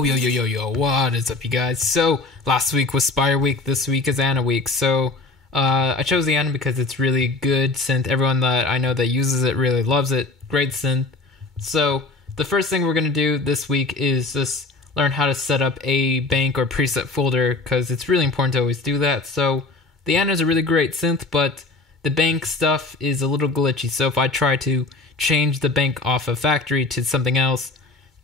Yo, what is up, you guys? So, last week was Spire Week, this week is A.N.A Week. So, I chose the A.N.A because it's really good synth. Everyone that I know that uses it really loves it. Great synth. So, the first thing we're going to do this week is just learn how to set up a bank or preset folder, because it's really important to always do that. So, the A.N.A is a really great synth, but the bank stuff is a little glitchy. So, if I try to change the bank off of factory to something else,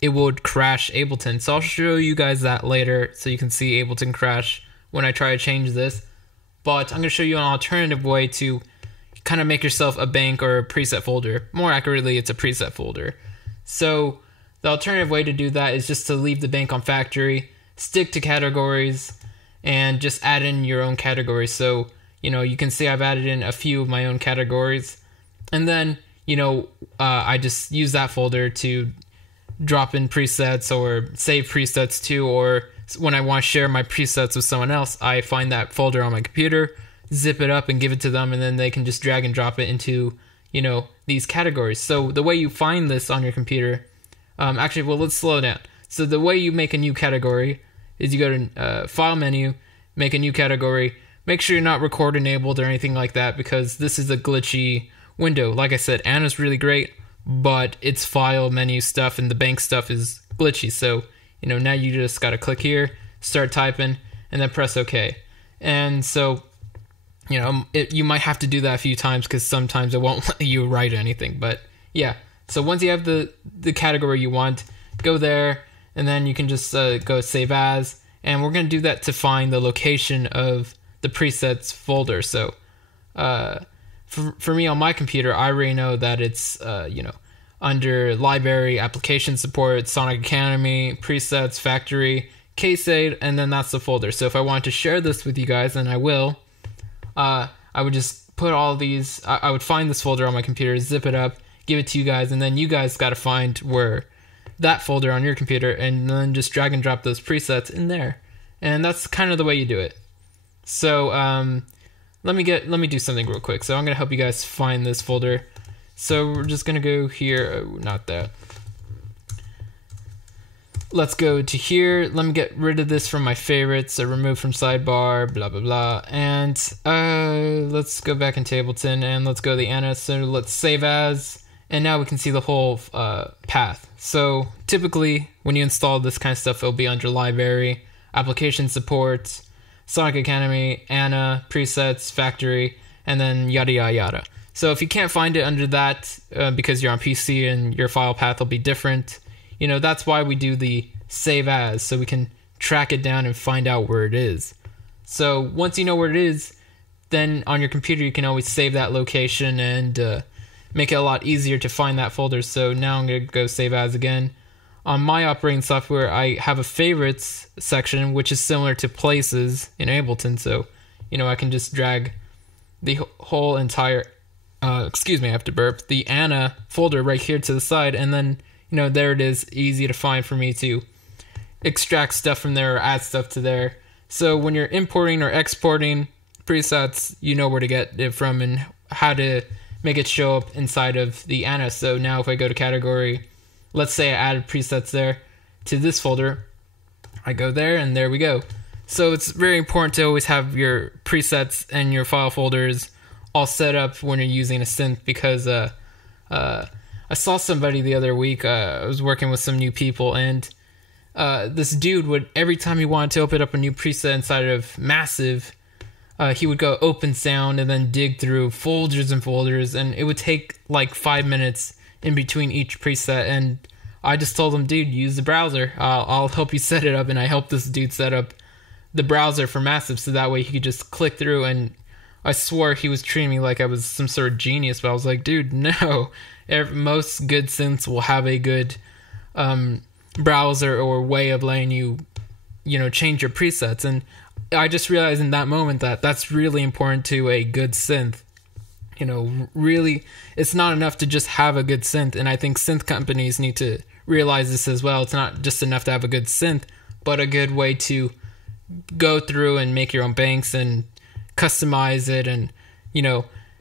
it would crash Ableton. So I'll show you guys that later so you can see Ableton crash when I try to change this. But I'm going to show you an alternative way to kind of make yourself a bank or a preset folder. More accurately, it's a preset folder. So the alternative way to do that is just to leave the bank on factory, stick to categories, and just add in your own categories. So, you can see I've added in a few of my own categories. And then, I just use that folder to drop in presets or save presets to, or when I want to share my presets with someone else, I find that folder on my computer, zip it up and give it to them, and then they can just drag and drop it into, these categories. So the way you find this on your computer, let's slow down. So the way you make a new category is you go to File menu, make a new category, make sure you're not record enabled or anything like that, because this is a glitchy window. Like I said, A.N.A's really great, but its file menu stuff and the bank stuff is glitchy. So, now you just got to click here, start typing, and then press OK. And so, you might have to do that a few times because sometimes it won't let you write anything. But yeah, so once you have the category you want, go there, and then you can just go save as. And we're going to do that to find the location of the presets folder. So, for me on my computer, I already know that it's, under library, application support, Sonic Academy, presets, factory, case-aid, and then that's the folder. So if I want to share this with you guys, and I will, I would just put all these, I would find this folder on my computer, zip it up, give it to you guys, and then you guys got to find where that folder on your computer, and then just drag and drop those presets in there. And that's kind of the way you do it. So, let me do something real quick. So I'm gonna help you guys find this folder. So we're just gonna go here. Oh, not that. Let's go to here. Let me get rid of this from my favorites. So remove from sidebar, blah blah blah. And let's go back in Ableton and let's go to the A.N.A. So let's save as. And now we can see the whole path. So typically when you install this kind of stuff, it'll be under library, application support, Sonic Academy, A.N.A, presets, factory, and then yada yada yada. So if you can't find it under that because you're on PC and your file path will be different, that's why we do the save as, so we can track it down and find out where it is. So once you know where it is, then on your computer you can always save that location and make it a lot easier to find that folder. So now I'm going to go save as again. On my operating software, I have a favorites section, which is similar to places in Ableton. So, I can just drag the whole entire, I have to burp, the A.N.A folder right here to the side. And then, there it is, easy to find for me to extract stuff from there or add stuff to there. So when you're importing or exporting presets, you know where to get it from and how to make it show up inside of the A.N.A. So now if I go to category, let's say I added presets there to this folder. I go there and there we go. So it's very important to always have your presets and your file folders all set up when you're using a synth, because I saw somebody the other week, I was working with some new people, and this dude would, every time he wanted to open up a new preset inside of Massive, he would go open sound and then dig through folders and folders, and it would take like 5 minutes in between each preset. And I just told him, dude, use the browser. I'll help you set it up. And I helped this dude set up the browser for Massive, so that way he could just click through. And I swore he was treating me like I was some sort of genius, but I was like, dude, no. Most good synths will have a good browser or way of letting you, change your presets. And I just realized in that moment that that's really important to a good synth. Really, it's not enough to just have a good synth, and I think synth companies need to realize this as well. It's not just enough to have a good synth, but a good way to go through and make your own banks and customize it and,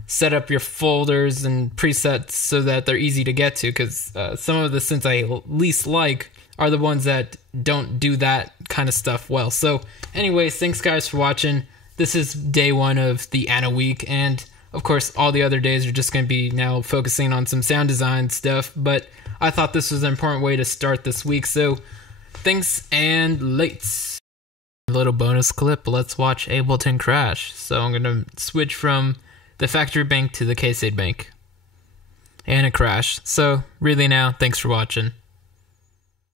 set up your folders and presets so that they're easy to get to, because some of the synths I least like are the ones that don't do that kind of stuff well. So anyways, thanks guys for watching. This is day 1 of the A.N.A week, and of course all the other days are just going to be now focusing on some sound design stuff, but I thought this was an important way to start this week, so thanks and lates. A little bonus clip, let's watch Ableton crash. So I'm going to switch from the factory bank to the K-State bank. And it crashed. So really now, thanks for watching.